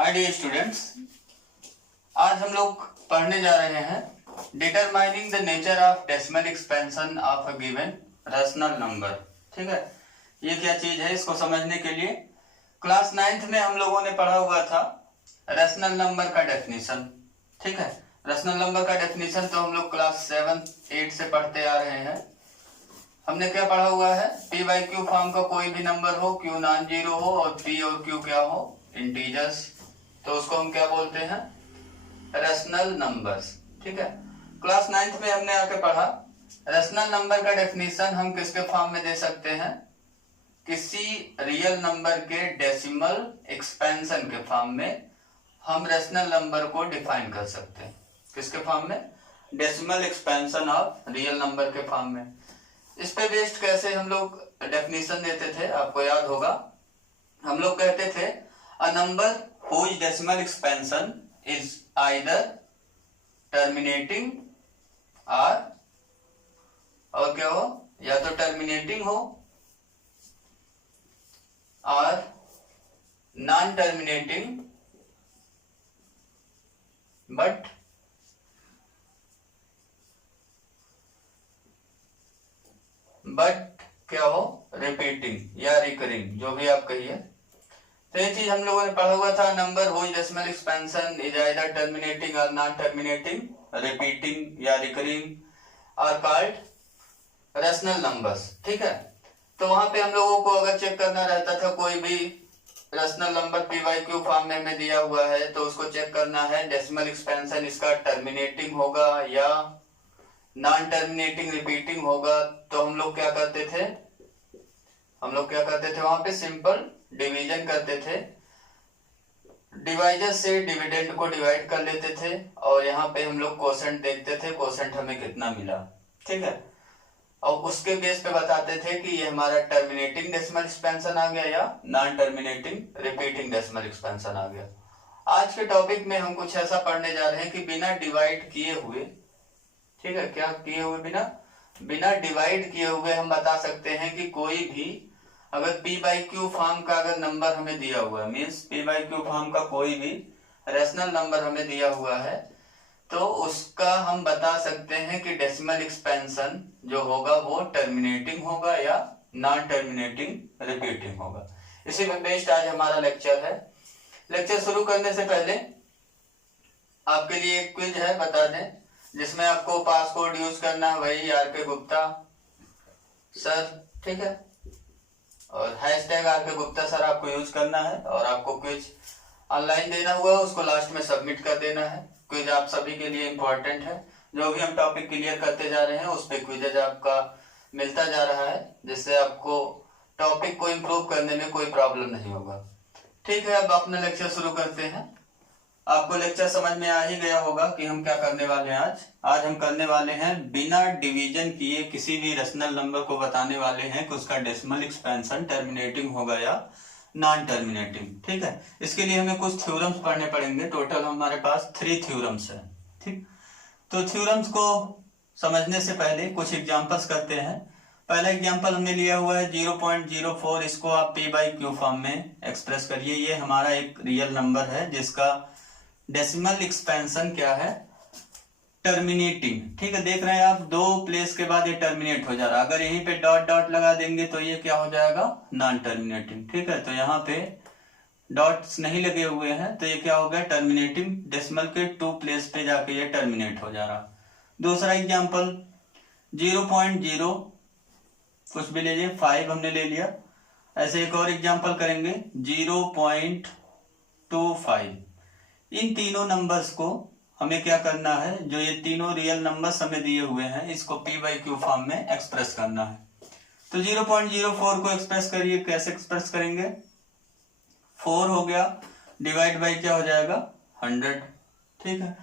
Hi dear students, आज हम लोग पढ़ने जा रहे हैं determining the nature of decimal expansion of a given rational number. ठीक है, ये क्या चीज है इसको समझने के लिए क्लास 9th में हम लोगों ने पढ़ा हुआ था रैशनल नंबर का डेफिनेशन। ठीक है, रैशनल नंबर का डेफिनेशन तो हम लोग क्लास 7, 8 से पढ़ते आ रहे हैं। हमने क्या पढ़ा हुआ है, पी बाई क्यू फॉर्म का कोई भी नंबर हो, क्यू नॉन जीरो हो और पी और क्यू क्या हो, इंटीजर्स, तो उसको हम क्या बोलते हैं, रैशनल नंबर्स। ठीक है, क्लास 9th में हमने आके पढ़ा रैशनल नंबर का डेफिनेशन हम किसके फॉर्म में दे सकते हैं, किसी रियल नंबर के डेसिमल एक्सपेंशन के फॉर्म में हम रैशनल नंबर को डिफाइन कर सकते हैं। किसके फॉर्म में, decimal expansion of real number के फॉर्म में। इस पे बेस्ड कैसे हम लोग डेफिनेशन देते थे, आपको याद होगा, हम लोग कहते थे a number whose decimal expansion is either terminating और क्या हो, या तो टर्मिनेटिंग हो और नॉन टर्मिनेटिंग बट क्या हो, रिपीटिंग या रिकरिंग, जो भी आप कहिए। तो ये चीज हम लोगों ने पढ़ा हुआ था, number whose decimal expansion is either terminating or non terminating, repeating या recurring are called rational numbers। ठीक है, तो वहां पे हम लोगों को अगर चेक करना रहता था कोई भी rational number P by Q form में हमें दिया हुआ है, तो उसको चेक करना है डेसिमल एक्सपेंशन इसका टर्मिनेटिंग होगा या नॉन टर्मिनेटिंग रिपीटिंग होगा। तो हम लोग क्या करते थे, वहां पे सिंपल डिवीजन करते थे, डिवाइजर से डिविडेंड को डिवाइड कर लेते थे और यहाँ पे हम लोग कोसेंट देखते थे, कोसेंट हमें कितना मिला। ठीक है, और उसके बेस पे बताते थे कि ये हमारा टर्मिनेटिंग डेसिमल एक्सपेंशन आ गया या non terminating repeating decimal expansion आ गया। आज के टॉपिक में हम कुछ ऐसा पढ़ने जा रहे हैं कि बिना डिवाइड किए हुए, ठीक है, क्या किए हुए, बिना डिवाइड किए हुए हम बता सकते हैं कि कोई भी अगर पी बाई क्यू फॉर्म का अगर नंबर हमें दिया हुआ है, means P by Q form का कोई भी रैशनल नंबर हमें दिया हुआ है, तो उसका हम बता सकते हैं कि डेसिमल एक्सपेंशन जो होगा वो टर्मिनेटिंग होगा या नॉन टर्मिनेटिंग रिपीटिंग होगा। इसी पे बेस्ड आज हमारा लेक्चर है। लेक्चर शुरू करने से पहले आपके लिए एक क्विज है, बता दें, जिसमें आपको पासकोड यूज करना है वही आर के गुप्ता सर। ठीक है, और हैशटैग आर के गुप्ता सर आपको यूज करना है और आपको क्विज ऑनलाइन देना हुआ है, उसको लास्ट में सबमिट कर देना है। क्विज आप सभी के लिए इंपॉर्टेंट है, जो भी हम टॉपिक क्लियर करते जा रहे हैं उस पे क्विज आपका मिलता जा रहा है, जिससे आपको टॉपिक को इम्प्रूव करने में कोई प्रॉब्लम नहीं होगा। ठीक है, अब अपना लेक्चर शुरू करते हैं। आपको लेक्चर समझ में आ ही गया होगा कि हम क्या करने वाले हैं। आज हम करने वाले हैं बिना डिवीजन किए किसी भी रैशनल नंबर को बताने वाले हैं कि उसका डेसिमल एक्सपेंशन टर्मिनेटिंग होगा या नॉन टर्मिनेटिंग। ठीक है, इसके लिए हमें कुछ थ्योरम्स पढ़ने पड़ेंगे। टोटल हमारे पास 3 थ्योरम्स है। ठीक, तो थ्योरम्स को समझने से पहले कुछ एग्जाम्पल्स करते हैं। पहला एग्जाम्पल हमने लिया हुआ है 0.04, इसको आप पी बाई क्यू फॉर्म में एक्सप्रेस करिए। ये हमारा एक रियल नंबर है जिसका डेसिमल एक्सपेंशन क्या है, टर्मिनेटिंग। ठीक है, देख रहे हैं आप, 2 प्लेस के बाद ये टर्मिनेट हो जा रहा है। अगर यहीं पे डॉट डॉट लगा देंगे तो ये क्या हो जाएगा, नॉन टर्मिनेटिंग। ठीक है, तो यहाँ पे डॉट्स नहीं लगे हुए हैं तो ये क्या हो गया, टर्मिनेटिंग। डेसिमल के 2 प्लेस पे जाके ये टर्मिनेट हो जा रहा। दूसरा एग्जाम्पल 0.0 कुछ भी लीजिए, 5 हमने ले लिया। ऐसे एक और एग्जाम्पल करेंगे 0.25। इन तीनों नंबर्स को हमें क्या करना है, जो ये तीनों रियल नंबर्स हमें दिए हुए हैं इसको पी बाई क्यू फॉर्म में एक्सप्रेस करना है। तो 0.04 को एक्सप्रेस करिए, कैसे एक्सप्रेस करेंगे, 4 हो गया डिवाइड बाई क्या हो जाएगा, 100। ठीक है,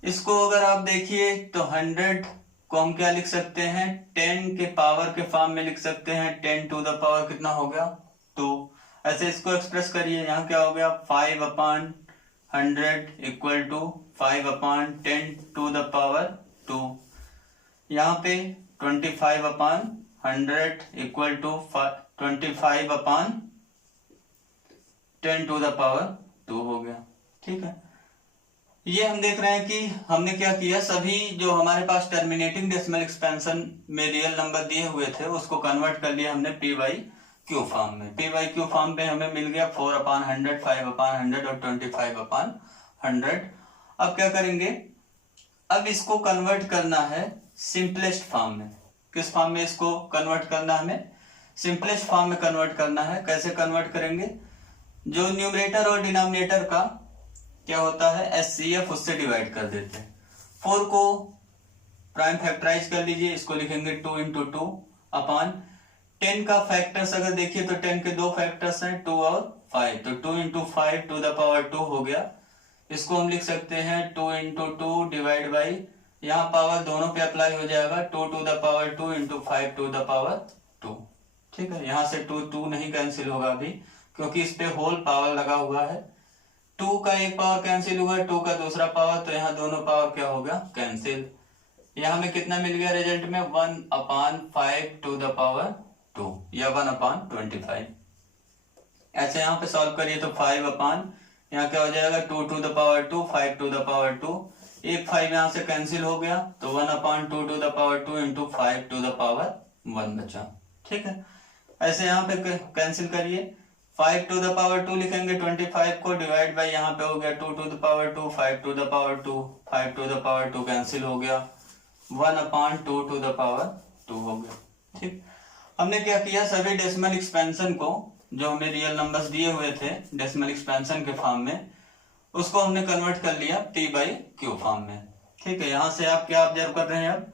इसको अगर आप देखिए तो 100 को हम क्या लिख सकते हैं, 10 के पावर के फॉर्म में लिख सकते हैं। 10 टू द पावर कितना हो गया, 2। ऐसे इसको एक्सप्रेस करिए, यहाँ क्या हो गया, 5/100 equal to 5/10 to the power 2। यहाँ पे 25/100 equal to 25/10 to the power 2 हो गया। ठीक है, ये हम देख रहे हैं कि हमने क्या किया, सभी जो हमारे पास टर्मिनेटिंग डेसिमल एक्सपेंशन में रियल नंबर दिए हुए थे उसको कन्वर्ट कर लिया हमने पी बाई क्यू फॉर्म में। पी बाई क्यू फॉर्म पे हमें मिल गया 4/100, 5/100 और 25/100। अब क्या करेंगे, अब इसको कन्वर्ट करना है सिंपलेस्ट फॉर्म में। किस फॉर्म में इसको कन्वर्ट करना है, हमें सिंपलेस्ट फॉर्म में कन्वर्ट करना है। कैसे कन्वर्ट करेंगे, जो न्यूमरेटर और डिनोमिनेटर का क्या होता है एचसीएफ, उससे डिवाइड कर देते हैं। 4 को प्राइम फैक्टराइज कर लीजिए, इसको लिखेंगे 2 × 2 अपॉन 10 का फैक्टर्स अगर देखिए तो 10 के 2 फैक्टर्स हैं 2 और 5, तो 2 × 5 टू द पावर 2 हो गया। इसको हम लिख सकते हैं 2 × 2 डिवाइड बाई, यहाँ पावर दोनों पे अप्लाई हो जाएगा, 2 to the power 2 × 5 to the power 2। ठीक है, यहाँ से 2 नहीं कैंसिल होगा अभी, क्योंकि इस पे होल पावर लगा हुआ है। 2 का एक पावर कैंसिल हुआ, 2 का दूसरा पावर, तो यहाँ दोनों पावर क्या होगा कैंसिल। यहाँ हमें कितना मिल गया रिजल्ट में 1/5 टू द पावर 2 या 1/25। ऐसे यहाँ पे सॉल्व करिए तो 5 यहाँ क्या हो जाएगा 2 to the power 2, 5 to the power 2, एक 5 यहाँ से कैंसिल हो गया, तो 1/2 to the power 2 × 5 to the power 1 बचा। ठीक है, ऐसे यहाँ पे कैंसिल करिए, 5 टू द पावर 2 लिखेंगे, 25 को डिवाइड बाई यहाँ पे हो गया 2 to the power 2, 5 to the power 2, 5 to the power 2 कैंसिल हो गया, 1/2 टू द पावर 2 हो गया। ठीक, हमने क्या किया, सभी डेसिमल एक्सपेंशन को जो हमें रियल नंबर्स दिए हुए थे डेसिमल एक्सपेंशन के फॉर्म में, उसको हमने कन्वर्ट कर लिया पी बाई क्यू फॉर्म में। ठीक है, यहां से आप क्या ऑब्जर्व कर रहे हैं, अब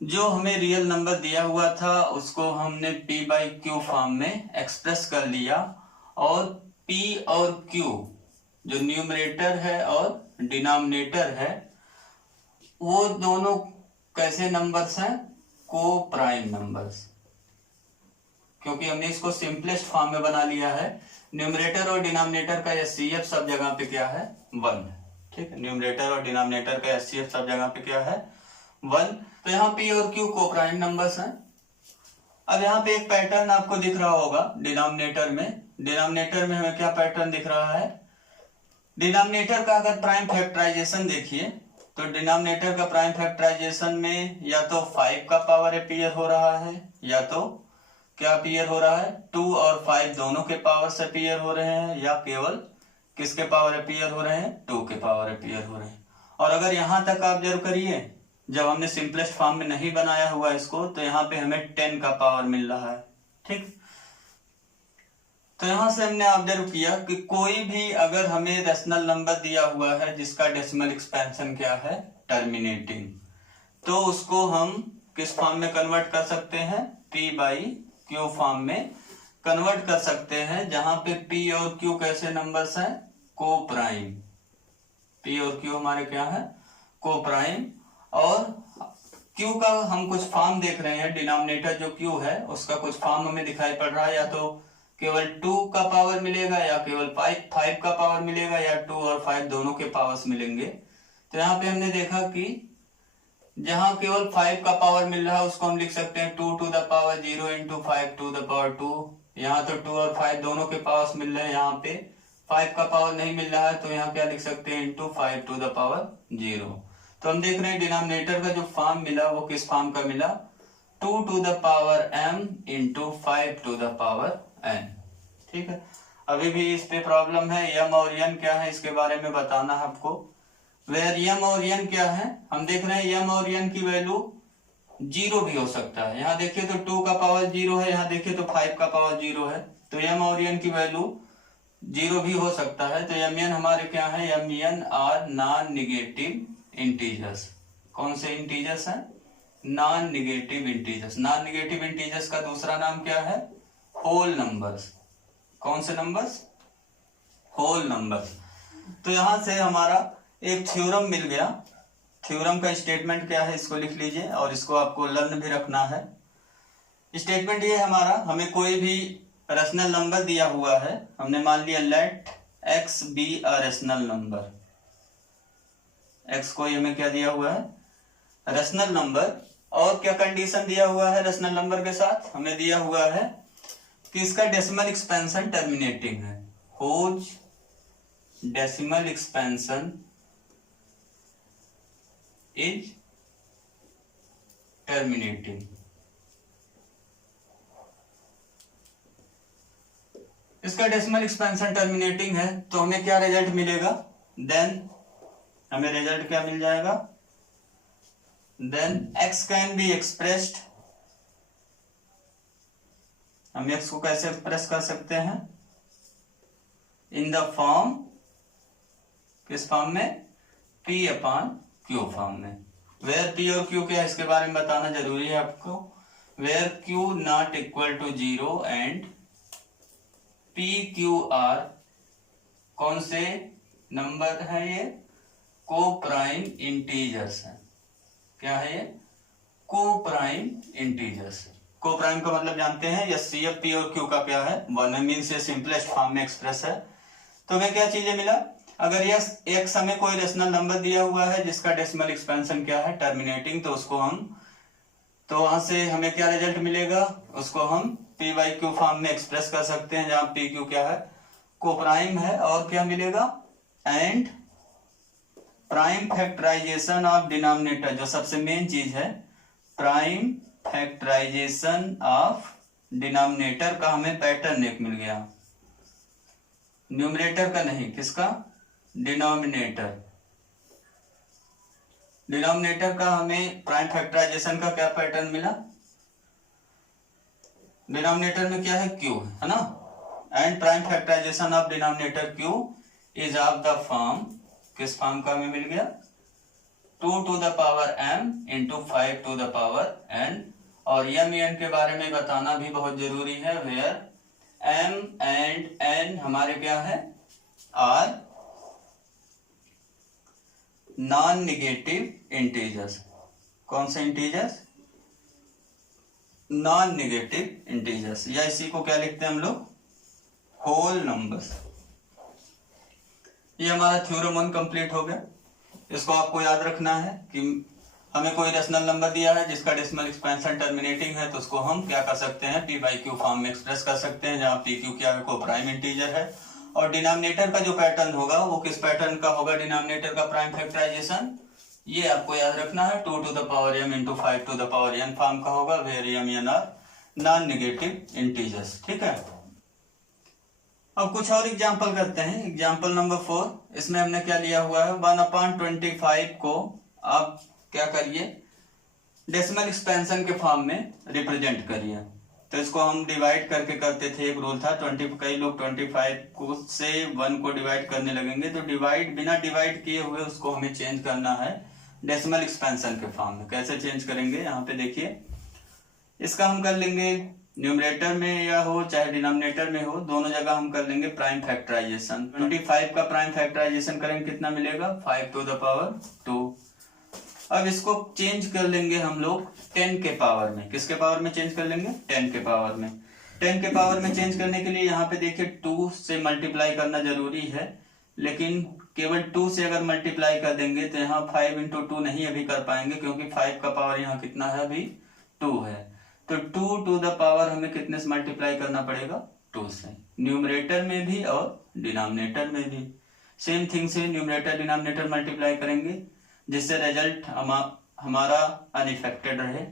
जो हमें रियल नंबर दिया हुआ था उसको हमने पी बाई क्यू फॉर्म में एक्सप्रेस कर लिया, और पी और क्यू जो न्यूमरेटर है और डिनोमिनेटर है वो दोनों कैसे नंबर्स हैं, को प्राइम नंबर्स, क्योंकि हमने इसको सिंपलेस्ट फॉर्म में बना लिया है। न्यूमरेटर और डिनोमिनेटर का एचसीएफ सब जगह पे क्या है 1। ठीक है, न्यूमरेटर और डिनोमिनेटर का एचसीएफ सब जगह पे क्या है 1। तो यहाँ पी और क्यू को प्राइम नंबर्स हैं। अब यहाँ पे एक पैटर्न आपको दिख रहा होगा डिनोमिनेटर में हमें क्या पैटर्न दिख रहा है, डिनोमिनेटर का अगर प्राइम फैक्टराइजेशन देखिए तो डिनोमिनेटर का प्राइम फैक्टराइजेशन में या तो 5 का पावर अपीयर हो रहा है, या तो क्या अपीयर हो रहा है 2 और 5 दोनों के पावर से अपीयर हो रहे हैं, या केवल किसके पावर अपीयर हो रहे हैं 2 के पावर अपीयर हो रहे हैं। और अगर यहां तक आप ऑब्जर्व करिए, जब हमने सिंपलेस्ट फॉर्म में नहीं बनाया हुआ इसको, तो यहाँ पे हमें 10 का पावर मिल रहा है। ठीक, तो यहां से हमने ऑब्जर्व किया कि कोई भी अगर हमें रेशनल नंबर दिया हुआ है जिसका डेसिमल एक्सपेंशन क्या है टर्मिनेटिंग, तो उसको हम किस फॉर्म में कन्वर्ट कर सकते हैं, पी बाई क्यू फॉर्म में कन्वर्ट कर सकते हैं, जहां पे पी और क्यू कैसे नंबर्स हैं, को प्राइम। पी और क्यू हमारे क्या है को प्राइम, और क्यू का हम कुछ फॉर्म देख रहे हैं, डिनोमिनेटर जो क्यू है उसका कुछ फॉर्म हमें दिखाई पड़ रहा है, या तो केवल 2 का पावर मिलेगा, या केवल 5 का पावर मिलेगा, या 2 और 5 दोनों के पावर्स मिलेंगे। तो यहाँ पे हमने देखा कि जहां केवल 5 का पावर मिल रहा है उसको हम लिख सकते हैं 2 to the power 0 × 5 to the power 2। यहाँ तो 2 और 5 दोनों के पावर्स मिल रहे हैं, यहाँ पे 5 का पावर नहीं मिल रहा है, तो यहाँ क्या लिख सकते हैं × 5 टू द पावर 0। तो हम देख रहे हैं डिनोमिनेटर का जो फॉर्म मिला वो किस फॉर्म का मिला, 2 to the power m × 5 to the power n। ठीक है, अभी भी इस पे प्रॉब्लम है, m और n क्या है इसके बारे में बताना है आपको। वेयर m और n क्या है, हम देख रहे हैं m और n की वैल्यू 0 भी हो सकता है। यहाँ देखिए तो 2 का पावर 0 है, यहाँ देखिए तो 5 का पावर 0 है, तो m और n की वैल्यू 0 भी हो सकता है। तो mn हमारे क्या है, mn are non negative integers. कौन से इंटीजर्स हैं, non negative integers. Non negative integers का दूसरा नाम क्या है, होल नंबर्स। कौन से नंबर्स, होल नंबर्स। तो यहां से हमारा एक थ्योरम मिल गया। थ्योरम का स्टेटमेंट क्या है इसको लिख लीजिए, और इसको आपको लर्न भी रखना है। स्टेटमेंट ये हमारा, हमें कोई भी रेशनल नंबर दिया हुआ है, हमने मान लिया let x be a rational number. x को हमें क्या दिया हुआ है, रेशनल नंबर, और क्या कंडीशन दिया हुआ है रेशनल नंबर के साथ, हमें दिया हुआ है कि इसका डेसिमल एक्सपेंशन टर्मिनेटिंग है, होज डेसिमल एक्सपेंशन इज टर्मिनेटिंग। इसका डेसिमल एक्सपेंशन टर्मिनेटिंग है तो हमें क्या रिजल्ट मिलेगा, देन हमें रिजल्ट क्या मिल जाएगा, then x can be expressed, हम x को कैसे एक्सप्रेस कर सकते हैं, इन द फॉर्म, किस फॉर्म में, p अपॉन q फॉर्म में। वेयर p और q क्या है इसके बारे में बताना जरूरी है आपको। Where q not equal to 0 and p q r कौन से नंबर है, ये को प्राइम इंटीजर्स है। क्या है ये, को प्राइम इंटीजर्स। को प्राइम का मतलब जानते हैं, यस सी एफ पी और क्यू का क्या है, वन मीन से सिंपलेस्ट फॉर्म में एक्सप्रेस है। तो हमें क्या चीजें मिला, अगर यस एक समय कोई रेशनल नंबर दिया हुआ है जिसका डेसिमल एक्सपेंशन क्या है, टर्मिनेटिंग, तो उसको हम, तो वहां से हमें क्या रिजल्ट मिलेगा, उसको हम पी बाई क्यू फॉर्म में एक्सप्रेस कर सकते हैं, जहां पी क्यू क्या है, को प्राइम है। और क्या मिलेगा, and prime factorization of denominator, जो सबसे मेन चीज है, प्राइम फैक्टराइजेशन ऑफ डिनोमिनेटर का हमें पैटर्न एक मिल गया, न्यूमरेटर का नहीं, किसका, डिनोमिनेटर। डिनोमिनेटर का हमें प्राइम फैक्टराइजेशन का क्या पैटर्न मिला, डिनोमिनेटर में क्या है, क्यू है ना, and prime factorization of denominator Q is of the form, किस फॉर्म का हमें मिल गया, 2 to the power m into 5 to the power n। और m n के बारे में बताना भी बहुत जरूरी है, वेयर m एंड n हमारे क्या है, आर नॉन निगेटिव इंटीजर्स। कौन से इंटीजर्स, नॉन निगेटिव इंटीजर्स, या इसी को क्या लिखते हैं हम लोग, होल नंबर्स। ये हमारा थ्योरम 1 कंप्लीट हो गया। इसको आपको याद रखना है कि हमें कोई रेशनल नंबर दिया है जिसका डेसिमल एक्सपेंशन टर्मिनेटिंग है, तो उसको हम क्या कर सकते हैं, p बाई क्यू फॉर्म में एक्सप्रेस कर सकते हैं, जहां p q क्या है, को प्राइम इंटीजर है। और डिनोमिनेटर का जो पैटर्न होगा वो किस पैटर्न का होगा, डिनोमिनेटर का प्राइम फैक्टराइजेशन, ये आपको याद रखना है, 2 to the power m into 5 to the power n form का होगा, where m n are non negative integers. ठीक है, अब कुछ और एग्जाम्पल करते हैं। एग्जाम्पल नंबर 4, इसमें हमने क्या लिया हुआ है, 1/25 को आप क्या करिए, डेसिमल एक्सपेंशन के फॉर्म में रिप्रेजेंट करिए। तो इसको हम डिवाइड करके करते थे, एक रूल था 20, कई लोग 25 को से 1 को डिवाइड करने लगेंगे, तो डिवाइड बिना डिवाइड किए हुए उसको हमें चेंज करना है डेसिमल एक्सपेंशन के फॉर्म में। कैसे चेंज करेंगे, यहाँ पे देखिए, इसका हम कर लेंगे न्यूमरेटर में या हो चाहे डिनोमिनेटर में हो, दोनों जगह हम कर लेंगे प्राइम फैक्टराइजेशन। 25 का प्राइम फैक्टराइजेशन करेंगे, कितना मिलेगा, 5 to the power 2। अब इसको चेंज कर लेंगे हम लोग 10 के पावर में। किसके पावर में चेंज कर लेंगे, 10 के पावर में। 10 के पावर में चेंज करने के लिए यहाँ पे देखिए 2 से मल्टीप्लाई करना जरूरी है, लेकिन केवल 2 से अगर मल्टीप्लाई कर देंगे तो यहाँ 5 इंटू 2 नहीं अभी कर पाएंगे, क्योंकि 5 का पावर यहाँ कितना है, अभी 2 है। तो 2 to the power हमें कितने से मल्टीप्लाई करना पड़ेगा, 2 से, न्यूमरेटर में भी और डिनोमिनेटर में भी। सेम थिंग से न्यूमरेटर डिनोमिनेटर मल्टीप्लाई करेंगे, जिससे रिजल्ट हमारा अनइफेक्टेड रहे।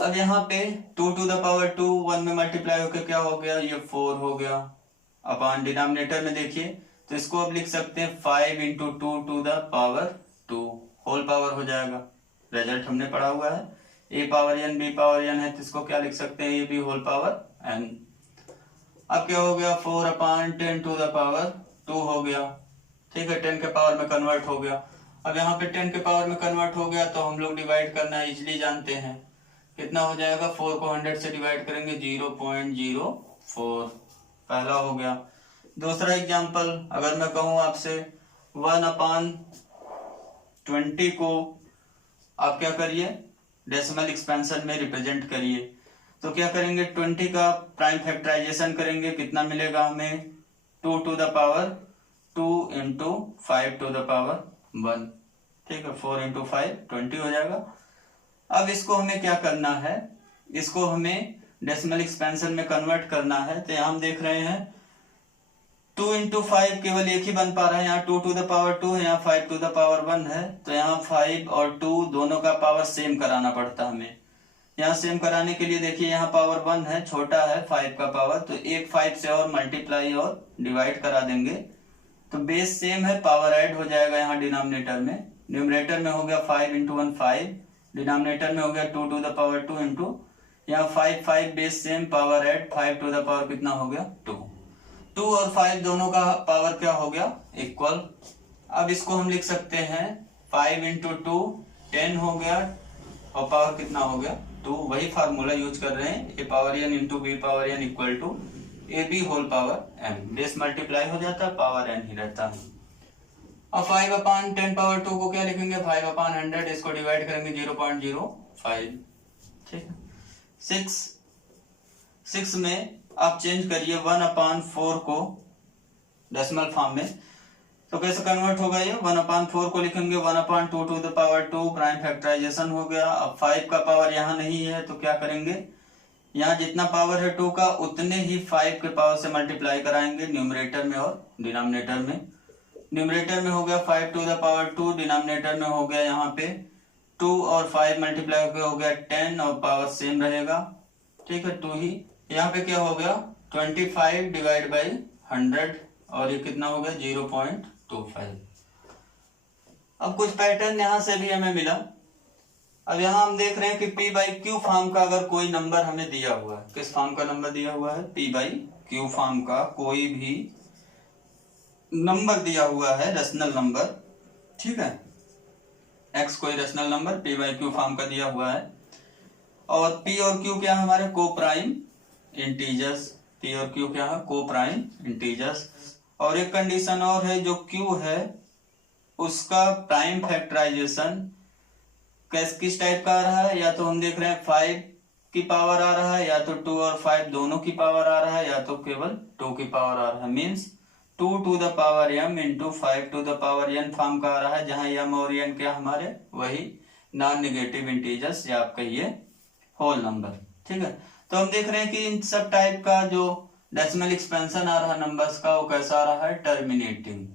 अब यहाँ पे 2 to the power 2 1 में मल्टीप्लाई होकर क्या हो गया, ये 4 हो गया। अपॉन डिनोमिनेटर में देखिए तो इसको अब लिख सकते हैं 5 into 2 to the power 2 whole power हो जाएगा। रिजल्ट हमने पढ़ा हुआ है, a power n b power n है, तो इसको क्या लिख सकते हैं, ये भी होल पावर n। अब क्या हो गया, 4/10 to the power 2 हो गया। ठीक है, 10 के पावर में कन्वर्ट हो गया। अब यहाँ पे 10 के पावर में कन्वर्ट हो गया तो हम लोग डिवाइड करना इजिली जानते हैं, कितना हो जाएगा, 4 को 100 से डिवाइड करेंगे 0.04, पहला हो गया। दूसरा एग्जांपल, अगर मैं कहूँ आपसे 1/20 को आप क्या करिए, डेसिमल एक्सपेंशन में रिप्रेजेंट करिए, तो क्या करेंगे, 20 का प्राइम फैक्टराइजेशन करेंगे, कितना मिलेगा हमें, 2 to the power 2 into 5 to the power 1। ठीक है, 4 इंटू 5 20 हो जाएगा। अब इसको हमें क्या करना है, इसको हमें डेसिमल एक्सपेंशन में कन्वर्ट करना है। तो यहाँ हम देख रहे हैं 2 इंटू 5 केवल एक ही बन पा रहा है, यहाँ 2 टू द पावर 2 है, यहाँ 5 टू द पावर 1 है, तो यहाँ 5 और 2 दोनों का पावर सेम कराना पड़ता हमें। यहाँ सेम कराने के लिए देखिए यहाँ पावर 1 है, छोटा है 5 का पावर, तो एक 5 से और मल्टीप्लाई और डिवाइड करा देंगे तो बेस सेम है, पावर ऐड हो जाएगा यहाँ डिनोमिनेटर में। न्यूमरेटर में हो गया 5 इंटू 1 5, डिनोमिनेटर में हो गया 2 टू द पावर 2 इंटू यहाँ 5 5 base same, power add 5 to the power कितना हो गया 2। 2 और 5 दोनों का पावर क्या हो गया इक्वल। अब इसको हम लिख सकते हैं 5 इंटू 2 10 हो गया और पावर कितना हो गया 2। वही फार्मूला यूज कर रहे हैं, A power N into B power N equal to A B whole power N. Base multiply हो जाता है, पावर एन ही रहता है। और 5 अपान 10 पावर 2 को क्या लिखेंगे 5 अपान 100, इसको डिवाइड करेंगे 0.05। ठीक है। 6 में आप चेंज करिए 1 अपान 4 को डेसिमल फॉर्म में, तो कैसे कन्वर्ट होगा ये 1 अपान 4 को लिखेंगे 1 upon 2 to the power 2, prime factorization हो गया। अब 5 का पावर यहाँ नहीं है तो क्या करेंगे, यहाँ जितना पावर है 2 का उतने ही 5 के पावर से मल्टीप्लाई कराएंगे न्यूमरेटर में और डिनोमिनेटर में। न्यूमरेटर में हो गया 5 टू द पावर 2, डिनोमिनेटर में हो गया यहाँ पे 2 और 5 मल्टीप्लाई हो गया 10 और पावर सेम रहेगा। ठीक है, 2 ही। यहाँ पे क्या हो गया 25 डिवाइड बाई 100 और ये कितना हो गया 0.25। अब कुछ पैटर्न यहां से भी हमें मिला। अब यहां हम देख रहे हैं कि P बाई क्यू फॉर्म का अगर कोई नंबर हमें दिया हुआ है, किस फॉर्म का नंबर दिया हुआ है P बाई क्यू फॉर्म का कोई भी नंबर दिया हुआ है, रेशनल नंबर, ठीक है, x कोई rational number P by Q form का दिया हुआ है और P और Q क्या है हमारे को प्राइम इंटीजर्स। P और Q क्या है को प्राइम इंटीजर्स। और एक कंडीशन और है, जो Q है उसका प्राइम फैक्टराइजेशन किस टाइप का आ रहा है, या तो हम देख रहे हैं 5 की पावर आ रहा है, या तो 2 और 5 दोनों की पावर आ रहा है, या तो केवल 2 की पावर आ रहा है। Means 2 to the power m into 5 to the power n form का आ रहा है, जहां m और n क्या हमारे वही नॉन नेगेटिव इंटीजर्स या आप कहिए होल नंबर। ठीक है, तो हम देख रहे हैं कि इन सब टाइप का जो डेसिमल एक्सपेंशन आ रहा है नंबर्स का वो कैसा आ रहा है टर्मिनेटिंग।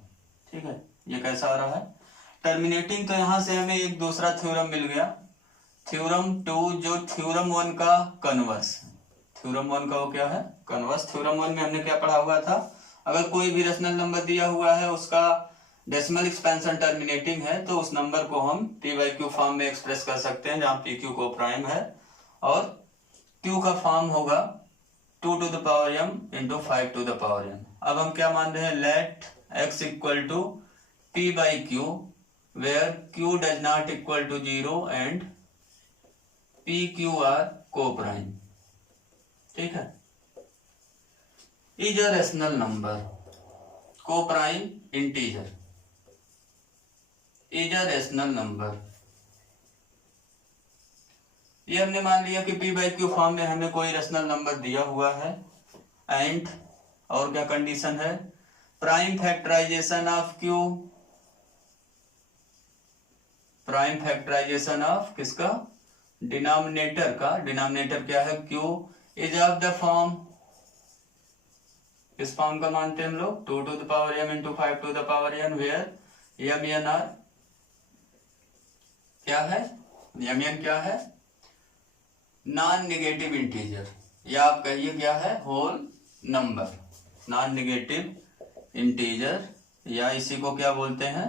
ठीक है, ये कैसा आ रहा है टर्मिनेटिंग। तो यहां से हमें एक दूसरा थ्योरम मिल गया, थ्योरम 2, जो थ्योरम 1 का कन्वर्स। थ्योरम 1 का वो क्या है कन्वर्स। थ्योरम 1 में हमने क्या पढ़ा हुआ था, अगर कोई भी रेशनल नंबर दिया हुआ है उसका डेसिमल एक्सपेंशन टर्मिनेटिंग है तो उस नंबर को हम P बाई क्यू फॉर्म में एक्सप्रेस कर सकते हैं, जहां P Q को प्राइम है और Q का फॉर्म होगा 2 to the power m into 5 to the power n। अब हम क्या मान रहे हैं, let x equal to P by Q where Q does not equal to 0 and P Q are coprime. ठीक है, is a rational number coprime integer is a rational number. ये हमने मान लिया कि P बाई क्यू फॉर्म में हमें कोई रेशनल नंबर दिया हुआ है एंड और क्या कंडीशन है, prime factorization of Q, prime factorization of किसका डिनोमिनेटर का, डिनोमिनेटर क्या है Q is of the form, इस फॉर्म का मानते हैं हम लोग 2 to the power m into 5 to the power n where m n r क्या है, m n क्या है नॉन नेगेटिव इंटीजर, या आप कहिए क्या है whole number, non negative integer या इसी को क्या बोलते हैं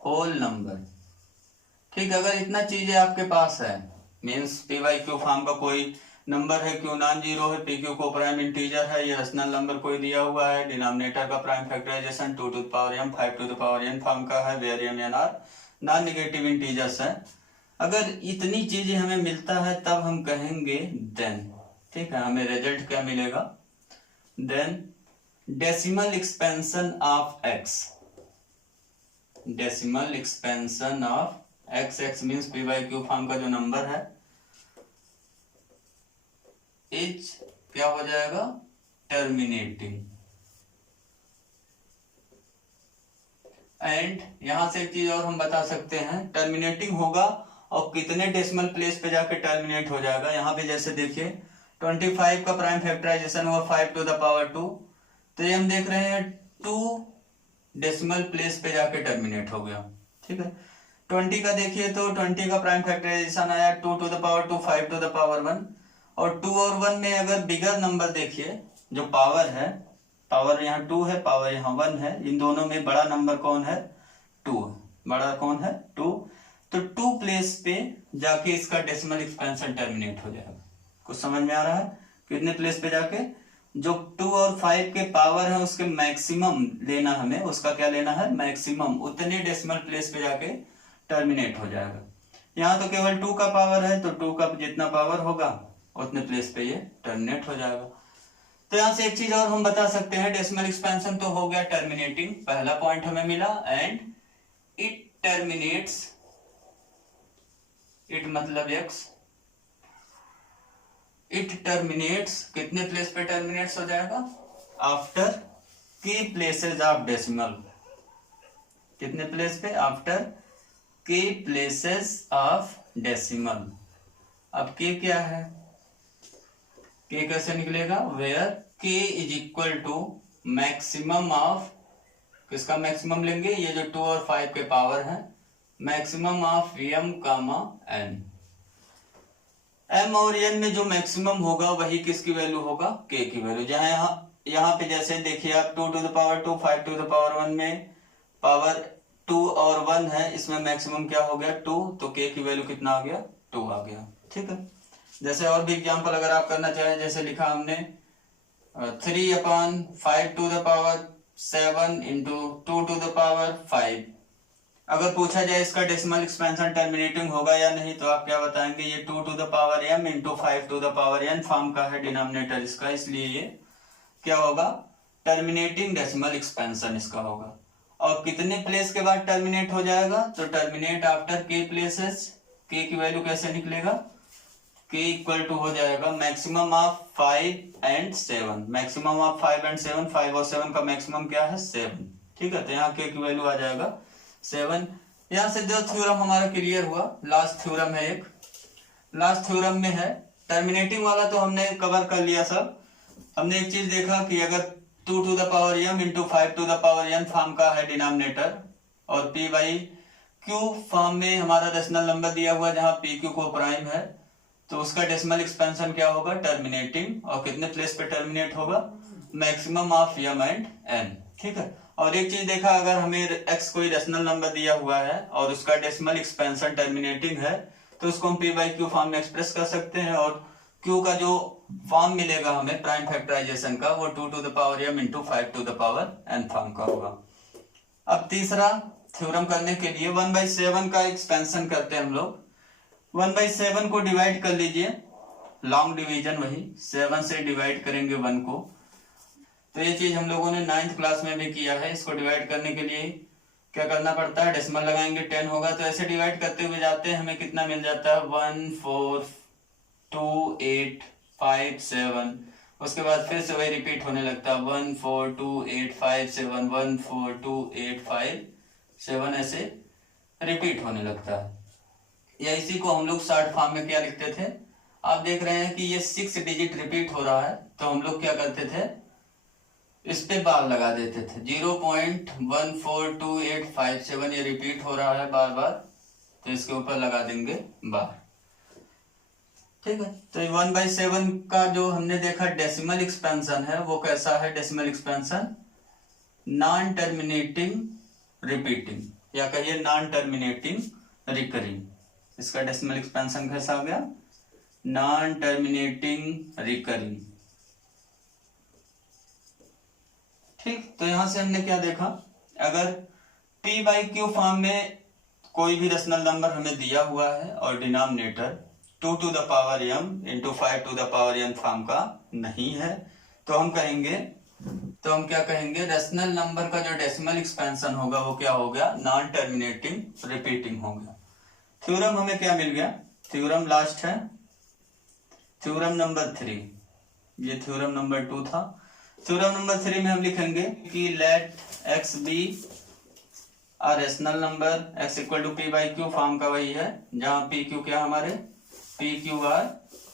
होल नंबर। ठीक, अगर इतना चीजें आपके पास है means P by Q form का कोई नंबर है, Q नॉन जीरो है, P Q को प्राइम इंटीजर है, ये रेशनल नंबर कोई दिया हुआ है, डिनोमिनेटर का prime factorization 2 to the power m 5 to the power n form का है, where m n r non negative integers है। अगर इतनी चीजें हमें मिलता है तब हम कहेंगे देन, ठीक है, हमें रिजल्ट क्या मिलेगा, then decimal expansion of x, decimal expansion of x, x means P by Q form का जो नंबर है इज क्या हो जाएगा टर्मिनेटिंग। एंड यहां से एक चीज और हम बता सकते हैं, टर्मिनेटिंग होगा और कितने डेसिमल प्लेस पे जाके टर्मिनेट हो जाएगा। यहाँ पे जैसे देखिए 25 का प्राइम फैक्टराइजेशन हुआ 5 टू द पावर 2, तो ये हम देख रहे हैं 2 डेसिमल प्लेस पे जाके टर्मिनेट हो गया। ठीक है, 20 का देखिए तो 20 का प्राइम फैक्टराइजेशन आया 2 to the power 2 5 to the power 1, और 2 और 1 में अगर बिगर नंबर देखिए जो पावर है, पावर यहाँ 2 है, पावर यहाँ 1 है, इन दोनों में बड़ा नंबर कौन है? 2। बड़ा कौन है? 2। तो 2 प्लेस पे जाके इसका डेसिमल एक्सपेंशन टर्मिनेट हो जाएगा। कुछ समझ में आ रहा है? कितने प्लेस पे जाके? जो 2 और 5 के पावर है उसके मैक्सिमम लेना हमें, उसका क्या लेना है? मैक्सिमम, उतने डेसिमल प्लेस पे जाके टर्मिनेट हो जाएगा। यहाँ तो केवल 2 का पावर है, तो 2 का जितना पावर होगा उतने प्लेस पे ये टर्मिनेट हो जाएगा। तो यहाँ से एक चीज और हम बता सकते हैं, डेसिमल एक्सपेंशन तो हो गया टर्मिनेटिंग, पहला पॉइंट हमें मिला, एंड इट टर्मिनेट्स, इट मतलब x, इट टर्मिनेट्स कितने प्लेस पे टर्मिनेट्स हो जाएगा? After k places of decimal. कितने प्लेस पे? After k places of decimal. अब k क्या है? k कैसे निकलेगा? Where k is equal to maximum of, किसका मैक्सिमम लेंगे? ये जो 2 और 5 के पावर है, maximum of m comma n। m और n में जो मैक्सिमम होगा वही किसकी वैल्यू होगा? k की वैल्यू। जहां यहाँ पे जैसे देखिए आप 2 to the power 2 5 to the power 1 में पावर 2 और 1 है, इसमें मैक्सिमम क्या हो गया? 2, तो k की वैल्यू कितना आ गया? 2 आ गया। ठीक है, जैसे और भी एग्जांपल अगर आप करना चाहें, जैसे लिखा हमने 3/5 to the power 7 into 2 to the power 5। अगर पूछा जाए इसका डेसिमल एक्सपेंशन टर्मिनेटिंग होगा या नहीं, तो आप क्या बताएंगे? ये 2 to the power m into 5 to the power n form का है डिनोमिनेटर इसका, इसलिए ये क्या होगा? टर्मिनेटिंग डेसिमल एक्सपेंशन इसका होगा। और कितने प्लेस के बाद टर्मिनेट हो जाएगा? तो terminate after k places. k की वैल्यू कैसे निकलेगा? k इक्वल टू हो जाएगा maximum of 5 and 7। Maximum of 5 and 7, 5 और 7 का मैक्सिमम क्या है? 7। ठीक है, तो यहाँ k की वैल्यू आ जाएगा 7। यहाँ से जो थ्योरम हमारा क्लियर हुआ, लास्ट थ्योरम है एक, लास्ट थ्योरम में है टर्मिनेटिंग वाला तो हमने कवर कर लिया सब। हमने एक चीज देखा कि अगर 2 to the power m into 5 to the power n form का है डिनोमिनेटर, और p बाई q फॉर्म में हमारा रेशनल नंबर दिया हुआ जहां p q को प्राइम है, तो उसका डेसिमल एक्सपेंशन क्या होगा? टर्मिनेटिंग। और कितने प्लेस पे टर्मिनेट होगा? Maximum of m and n। ठीक है, और एक चीज देखा, अगर हमें x कोई रेशनल नंबर दिया हुआ है और उसका डेसिमल एक्सपेंशन टर्मिनेटिंग है, तो उसको हम p बाई q फॉर्म में एक्सप्रेस कर सकते हैं, और q का जो फॉर्म मिलेगा हमें प्राइम फैक्टराइजेशन का, वो 2 to the power m into 5 to the power n form का होगा। अब तीसरा थ्योरम करने के लिए 1/7 का एक्सपेंशन करते हैं हम लोग। 1/7 को डिवाइड कर लीजिए, लॉन्ग डिवीजन वही 7 से डिवाइड करेंगे 1 को। तो ये चीज हम लोगों ने 9th क्लास में भी किया है। इसको डिवाइड करने के लिए क्या करना पड़ता है? डेसिमल लगाएंगे, 10 होगा, तो ऐसे डिवाइड करते हुए जाते हैं, हमें कितना मिल जाता है? 1 4 2 8 5 7। उसके बाद फिर से वही रिपीट होने लगता है, 1 4 2 8 5 7 1 4 2 8 5 7, ऐसे रिपीट होने लगता है। या इसी को हम लोग शॉर्ट फॉर्म में क्या लिखते थे? आप देख रहे हैं कि ये 6 डिजिट रिपीट हो रहा है, तो हम लोग क्या करते थे? इस पे बार लगा देते थे। 0.142857 ये रिपीट हो रहा है बार बार, तो इसके ऊपर लगा देंगे बार। ठीक है, तो 1/7 का जो हमने देखा डेसिमल एक्सपेंशन है, वो कैसा है? Decimal expansion non terminating repeating, या कहिए नॉन टर्मिनेटिंग रिकरिंग। इसका डेसिमल एक्सपेंशन कैसा हो गया? Non terminating recurring. ठीक, तो यहां से हमने क्या देखा? अगर p बाई क्यू फॉर्म में कोई भी रेशनल नंबर हमें दिया हुआ है और denominator 2 to the power m into 5 to the power n form का नहीं है, तो हम कहेंगे, तो हम क्या कहेंगे? रेशनल नंबर का जो डेसिमल एक्सपेंशन होगा वो क्या हो गया? नॉन टर्मिनेटिंग रिपीटिंग हो गया। थ्योरम हमें क्या मिल गया? थ्योरम लास्ट है, थ्योरम नंबर 3। ये थ्योरम नंबर 2 था। थ्योरम नंबर 3 में हम लिखेंगे कि let x be a rational number, x equal to p by Q form का वही है, जहां p q क्या हमारे? p q are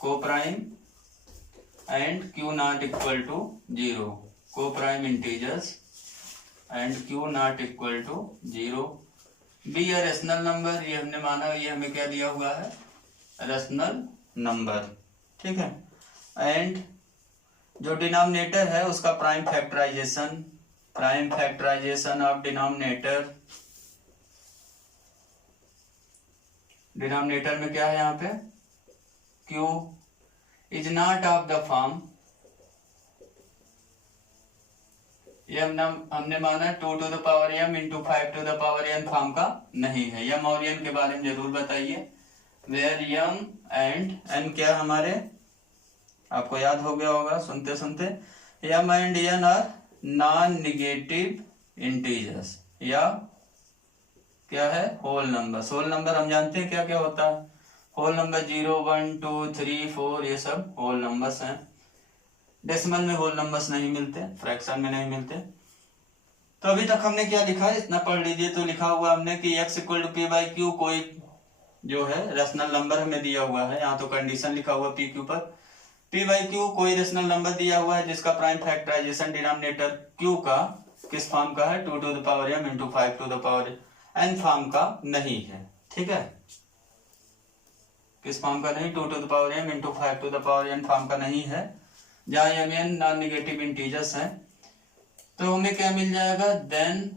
coprime and q not equal to 0, coprime integers. And Q not equal to 0। Be है rational number, ये हमने माना, ये हमें क्या दिया हुआ है, रेशनल नंबर, ठीक है। एंड जो डिनोमिनेटर है उसका प्राइम फैक्टराइजेशन ऑफ डिनोमिनेटर में क्या है यहाँ पे, q is not of the form, ये हमने माना 2 to the power m into 5 to the power n form का नहीं है। m और n के बारे में जरूर बताइए, वेयर m एंड n क्या हमारे, आपको याद हो गया होगा सुनते सुनते, m and n are non negative integers, या क्या है, होल नंबर। होल नंबर हम जानते हैं क्या क्या होता है, होल नंबर 0 1 2 3 4 ये सब होल नंबर्स हैं। डेसिमल में होल नंबर्स नहीं मिलते, फ्रैक्शन में नहीं मिलते। तो अभी तक हमने क्या लिखा है, इतना पढ़ लीजिए। तो लिखा हुआ हमने कि x equal to P by Q, कोई जो है रेशनल नंबर हमें दिया हुआ है, यहाँ तो कंडीशन लिखा हुआ पी क्यू पर, पी बाई क्यू कोई रेशनल नंबर दिया हुआ है जिसका प्राइम फैक्टराइजेशन डिनोमिनेटर क्यू का किस फॉर्म का है, 2 to the power m into 5 to the power n form का नहीं है, ठीक है। किस फॉर्म का नहीं, 2 to the power m into 5 to the power n form का नहीं है, जहां m n non negative integers हैं। तो हमें क्या मिल जाएगा, देन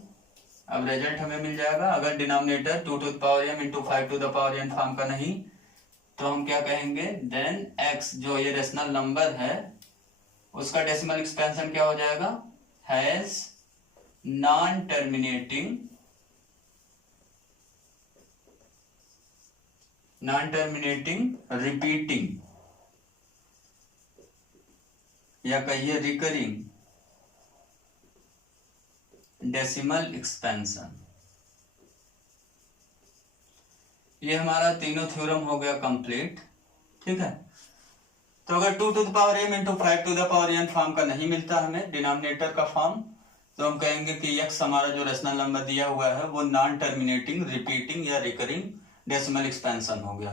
अब रिजल्ट हमें मिल जाएगा, अगर denominator 2 to the power m into 5 to the power n form का नहीं, तो हम क्या कहेंगे, देन x जो ये रेशनल नंबर है उसका डेसिमल एक्सपेंशन क्या हो जाएगा, हैज नॉन टर्मिनेटिंग रिपीटिंग, या कहिए रिकरिंग डेसिमल एक्सपेंशन। ये हमारा तीनों थ्योरम हो गया कंप्लीट, ठीक है। तो अगर 2 to the power m into 5 to the power n form का नहीं मिलता हमें डिनोमिनेटर का फॉर्म, तो हम कहेंगे कि x हमारा जो रेशनल नंबर दिया हुआ है वो नॉन टर्मिनेटिंग रिपीटिंग या रिकरिंग डेसिमल एक्सपेंशन हो गया।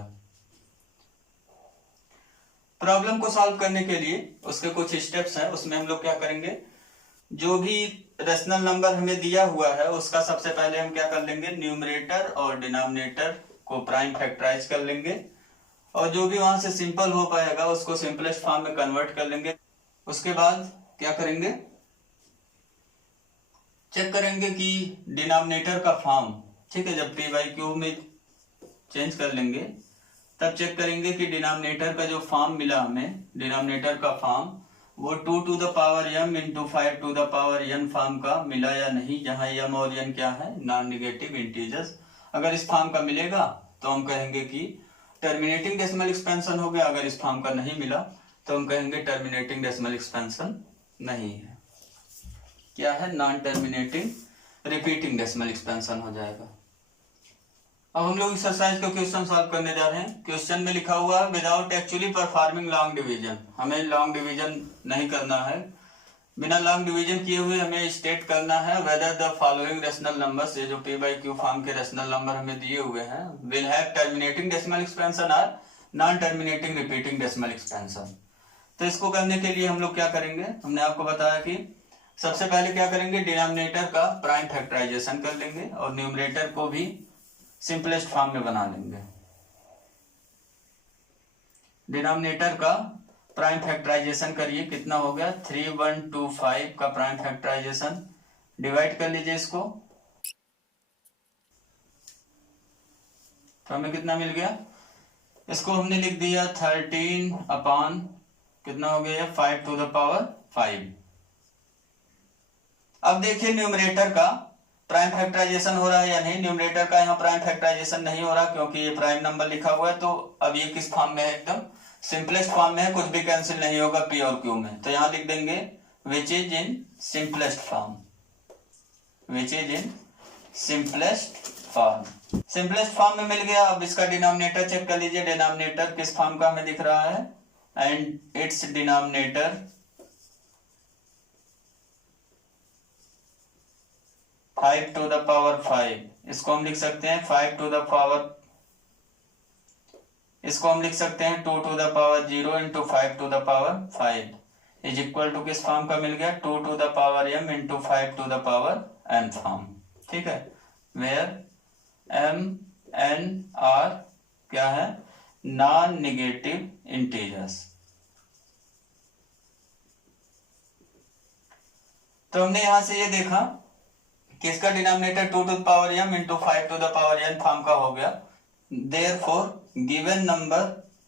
प्रॉब्लम को सॉल्व करने के लिए उसके कुछ स्टेप्स हैं, उसमें हम लोग क्या करेंगे, जो भी रेशनल नंबर हमें दिया हुआ है उसका सबसे पहले हम क्या कर लेंगे, न्यूमरेटर और डिनोमिनेटर को प्राइम फैक्टराइज कर लेंगे, और जो भी वहां से सिंपल हो पाएगा उसको सिंपलेस्ट फॉर्म में कन्वर्ट कर लेंगे। उसके बाद क्या करेंगे, चेक करेंगे कि डिनोमिनेटर का फॉर्म, ठीक है, जब पी बाई क्यू में चेंज कर लेंगे तब चेक करेंगे कि डिनोमिनेटर का जो फॉर्म मिला हमें, डिनोमिनेटर का फॉर्म वो 2 to the power m into 5 to the power n form का मिला या नहीं, जहां m और n क्या है, नॉन निगेटिव इंटीजर्स। अगर इस फॉर्म का मिलेगा तो हम कहेंगे कि टर्मिनेटिंग डेसिमल एक्सपेंशन हो गया, अगर इस फॉर्म का नहीं मिला तो हम कहेंगे टर्मिनेटिंग डेसिमल एक्सपेंशन नहीं है, क्या है, non terminating repeating decimal expansion हो जाएगा। अब हम लोग एक्सरसाइज का क्वेश्चन सॉल्व करने जा रहे हैं। क्वेश्चन में लिखा हुआ है without actually performing long division, हमें लॉन्ग डिवीजन नहीं करना है, बिना लॉन्ग डिवीजन किए हुए हमें स्टेट करना है whether the following rational numbers, ये जो पी बाई क्यू फॉर्म के रेशनल नंबर हमें दिए हुए हैं, will have terminating decimal expansion और non terminating repeating decimal expansion. तो इसको करने के लिए हम लोग क्या करेंगे, हमने आपको बताया कि सबसे पहले क्या करेंगे, डिनोमिनेटर का प्राइम फैक्टराइजेशन कर लेंगे और न्यूमरेटर को भी सिंपलेस्ट फॉर्म में बना लेंगे। डिनोमिनेटर का प्राइम फैक्टराइजेशन करिए, कितना हो गया, 3125 का प्राइम फैक्टराइजेशन, डिवाइड कर लीजिए इसको, तो हमें कितना मिल गया, इसको हमने लिख दिया 13 अपॉन कितना हो गया, 5 to the power 5। अब देखिए न्यूमरेटर का प्राइम फैक्टराइजेशन हो रहा है या नहीं, न्यूमरेटर का यहाँ प्राइम फैक्टराइजेशन नहीं हो रहा क्योंकि ये प्राइम नंबर लिखा हुआ है। तो अब ये किस फॉर्म में है, एकदम सिंपलेस्ट फॉर्म में है, कुछ भी कैंसिल नहीं होगा पी और क्यू में, तो यहाँ लिख देंगे which is in simplest form, which is in simplest form. Simplest form में मिल गया। अब इसका डिनोमिनेटर चेक कर लीजिए, डिनोमिनेटर किस फॉर्म का हमें दिख रहा है, and it's denominator 5 to the power 5, इसको हम लिख सकते हैं 5 to the power, इसको हम लिख सकते हैं 2 to the power 0 into 5 to the power 5 is equal to किस फॉर्म का मिल गया, 2 to the power m into 5 to the power n form, ठीक है, वेयर m n आर क्या है, नॉन नेगेटिव इंटीजर्स। तो हमने यहां से ये देखा कि इसका denominator 2 to the power m into 5 to the power n form का हो गया। देयरफॉर गिवन नंबर,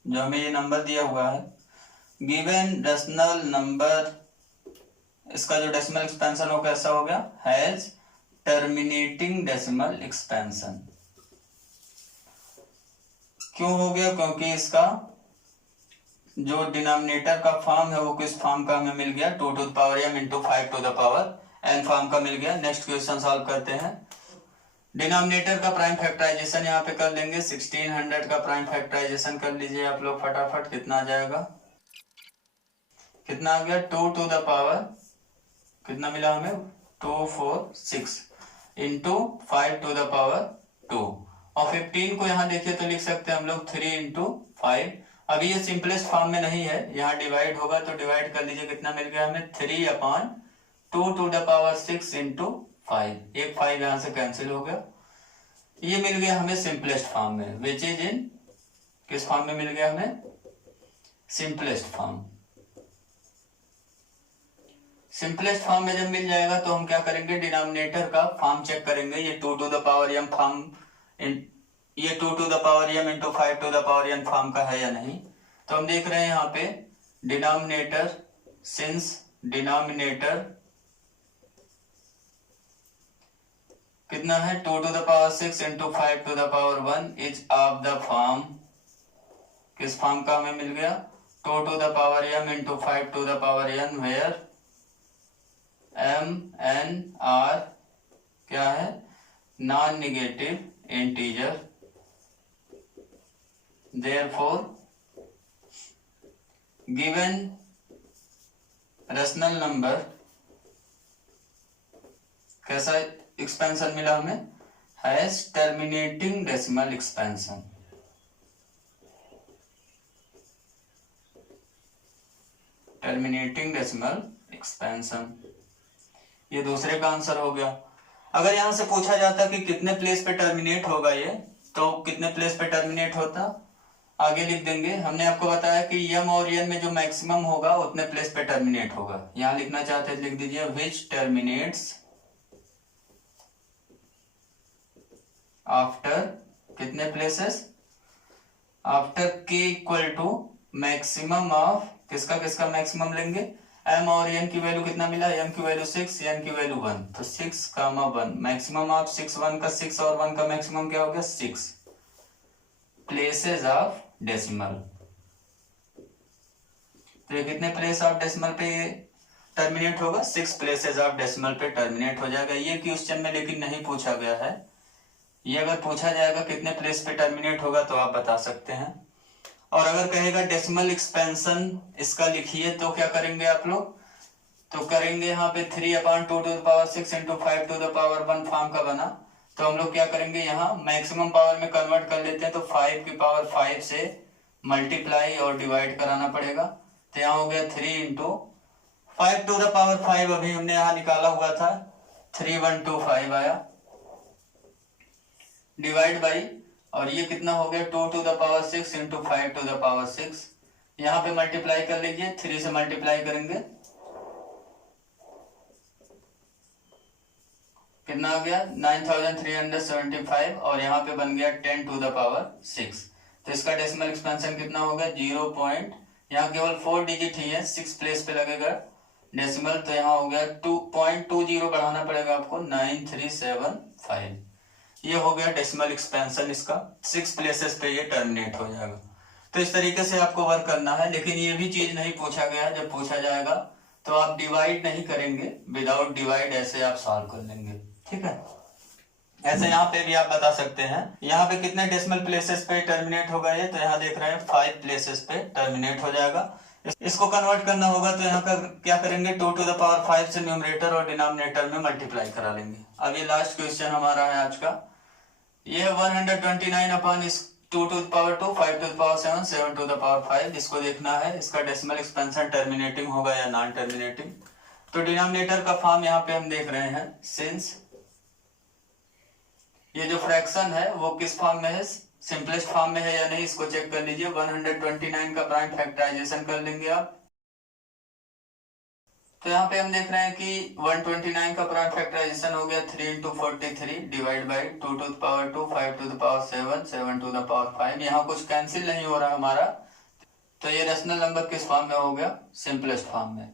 जो हमें ये नंबर दिया हुआ है, गिवन रेशनल नंबर, इसका जो डेसिमल एक्सपेंशन हो कैसा हो गया, हैज टर्मिनेटिंग डेसिमल एक्सपेंशन। क्यों हो गया, क्योंकि इसका जो डिनोमिनेटर का फॉर्म है वो किस फॉर्म का हमें मिल गया, 2 to the power m into 5 to the power n form का मिल गया। नेक्स्ट क्वेश्चन सॉल्व करते हैं। डिनोमिनेटर का प्राइम फैक्टराइजेशन यहाँ पे कर लेंगे, 1600 का प्राइम फैक्टराइजेशन कर लीजिए आप लोग फटाफट। कितना आ जाएगा, कितना आ गया, 2 टू द पावर, कितना मिला हमें, 246 इंटू 5 टू द पावर 2, और 15 को यहाँ देखिए तो लिख सकते हैं हम लोग 3 इंटू 5। अभी ये सिंपलेस्ट फॉर्म में नहीं है, यहाँ डिवाइड होगा तो डिवाइड कर लीजिए, कितना मिल गया हमें, 3/2 टू द पावर 6 इंटू 5, एक 5 यहाँ से कैंसिल हो गया। ये मिल गया हमें सिंपलेस्ट फॉर्म में, विच इज इन, किस फॉर्म में मिल गया हमें, सिंपलेस्ट फॉर्म। सिंपलेस्ट फॉर्म में जब मिल जाएगा तो हम क्या करेंगे, डिनोमिनेटर का फॉर्म चेक करेंगे, ये 2 to the power m form, ये 2 to the power m into 5 to the power n form का है या नहीं। तो हम देख रहे हैं यहाँ पे डिनोमिनेटर, सिंस डिनोमिनेटर कितना है, 2 to the power 6 into 5 to the power 1 is of the form, किस फॉर्म का हमें मिल गया, 2 to the power m into 5 to the power n, where m n r क्या है, non negative integer. Therefore, given rational number, कैसा expansion मिला हमें, has terminating decimal expansion. Terminating decimal expansion, ये दूसरे का आंसर हो गया। अगर यहां से पूछा जाता कि कितने प्लेस पे टर्मिनेट होगा ये, तो कितने प्लेस पे टर्मिनेट होता, आगे लिख देंगे। हमने आपको बताया कि m और n में जो मैक्सिमम होगा उतने प्लेस पे टर्मिनेट होगा। यहां लिखना चाहते हैं, लिख दीजिए, विच टर्मिनेट्स आफ्टर कितने places, after k equal to maximum of, किसका किसका मैक्सिमम लेंगे, m और n की वैल्यू कितना मिला, m की वैल्यू 6, n की वैल्यू 1, तो 6, 1 मैक्सिमम ऑफ 6, 1 का 6 और 1 का मैक्सिमम क्या हो गया, 6 प्लेसेस ऑफ डेसिमल। तो ये कितने प्लेस ऑफ डेसिमल पे टर्मिनेट होगा, 6 प्लेसेस ऑफ डेसिमल पे टर्मिनेट हो जाएगा। ये क्वेश्चन में लेकिन नहीं पूछा गया है, ये अगर पूछा जाएगा कितने प्लेस पे टर्मिनेट होगा तो आप बता सकते हैं। और अगर कहेगा डेसिमल एक्सपेंशन इसका लिखिए तो क्या करेंगे आप लोग, तो करेंगे यहाँ पे 3/2 to the power 6 into 5 to the power 1 form का बना, तो हम लोग क्या करेंगे, यहाँ मैक्सिमम पावर में कन्वर्ट कर लेते हैं, तो 5 की पावर 5 से मल्टीप्लाई और डिवाइड कराना पड़ेगा। तो यहाँ हो गया 3 इंटू 5 टू द पावर 5, अभी हमने यहाँ निकाला हुआ था, 3125 आया, डिवाइड बाई, और ये कितना हो गया, 2 to the power 6 into 5 to the power 6, यहाँ पे मल्टीप्लाई कर लीजिए, 3 से मल्टीप्लाई करेंगे, कितना आ गया, 9375, और यहाँ पे बन गया 10 टू द पावर 6। तो इसका डेसिमल एक्सपेंशन कितना हो गया, 0. यहाँ केवल 4 डिजिट ही है, 6 प्लेस पे लगेगा डेसिमल, तो यहाँ हो गया 2.20 बढ़ाना पड़ेगा आपको, 9375। ये हो गया डेसिमल एक्सपेंशन इसका, 6 प्लेसेस पे ये टर्मिनेट हो जाएगा। तो इस तरीके से आपको वर्क करना है, लेकिन ये भी चीज नहीं पूछा गया, जब पूछा जाएगा तो आप डिवाइड नहीं करेंगे, विदाउट डिवाइड ऐसे आप सॉल्व कर लेंगे, ठीक है। ऐसे यहाँ पे भी आप बता सकते हैं, यहाँ पे कितने डेसिमल प्लेसेस पे टर्मिनेट होगा ये, तो यहाँ देख रहे हैं 5 प्लेसेस पे टर्मिनेट हो जाएगा। इसको कन्वर्ट करना होगा तो यहाँ पर क्या करेंगे, 2 टू द पावर 5 से न्यूमरेटर और डिनोमिनेटर में मल्टीप्लाई करा लेंगे। अब ये लास्ट क्वेश्चन हमारा है आज का, ये 129 2 to the power 2, 5 to the power 7, 7 to the power 5, इसको देखना है इसका डेसिमल एक्सपेंशन टर्मिनेटिंग होगा या नॉन टर्मिनेटिंग। तो डिनोमिनेटर का फॉर्म यहाँ पे हम देख रहे हैं, सिंस ये जो फ्रैक्शन है वो किस फॉर्म में है, सिंपलेस्ट फॉर्म में है या नहीं, इसको चेक कर लीजिए। 129 का प्राइम फैक्टराइजेशन कर लेंगे आप। तो यहाँ पे हम देख रहे हैं कि 129 का प्राइम फैक्टराइजेशन हो गया 3 × 43 divide by 2 to the power 2, 5 to the power 7, 7 to the power 5। यहाँ कुछ कैंसिल नहीं हो रहा हमारा, तो ये रेशनल नंबर किस फॉर्म में हो गया, सिंपलेस्ट फॉर्म में,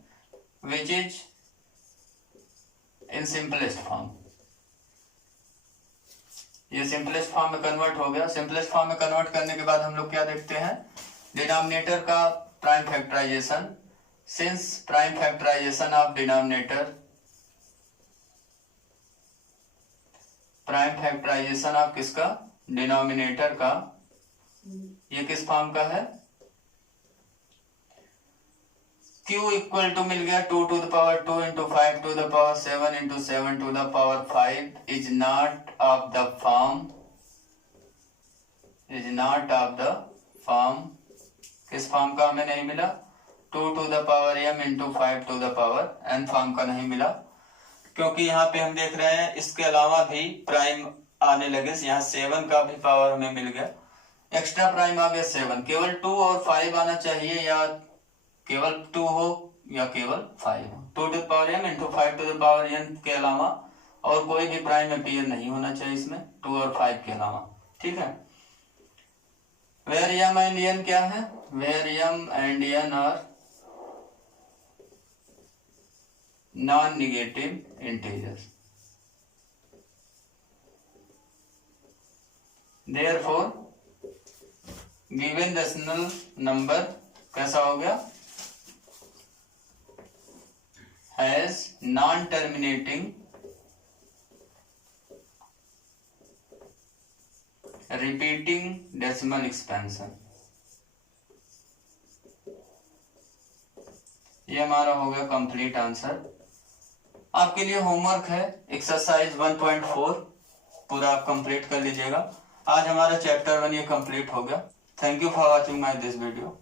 which is in simplest form. ये सिंपलेस्ट फॉर्म में कन्वर्ट हो गया। सिंपलेस्ट फॉर्म में कन्वर्ट करने के बाद हम लोग क्या देखते हैं, डिनोमिनेटर का prime factorization. Since prime factorization of denominator, prime factorization of किसका, डिनोमिनेटर का, ये किस फॉर्म का है, Q इक्वल टू मिल गया 2 to the power 2 into 5 to the power 7 into 7 to the power 5 is not of the form, is not of the form, किस form का हमें नहीं मिला, 2 to the power m into 5 to the power n form का नहीं मिला, क्योंकि यहाँ पे हम देख रहे हैं इसके अलावा भी प्राइम आने लगे। यहाँ 7 का भी पावर हमें मिल गया, एक्स्ट्रा प्राइम आ गया 7। केवल 2 और 5 आना चाहिए, या केवल 2 हो या केवल 5 हो। 2 to the power m into 5 to the power n के अलावा और कोई भी प्राइम अपीयर नहीं होना चाहिए इसमें, 2 और 5 के अलावा, ठीक है। वेयर m एंड n क्या है, where m and n are non negative integers, therefore given rational number कैसा हो गया, has non-terminating repeating decimal expansion। ये हमारा हो गया कंप्लीट आंसर। आपके लिए होमवर्क है एक्सरसाइज 1.4, पूरा आप कंप्लीट कर लीजिएगा। आज हमारा चैप्टर 1 ये कंप्लीट हो गया। Thank you for watching my this video.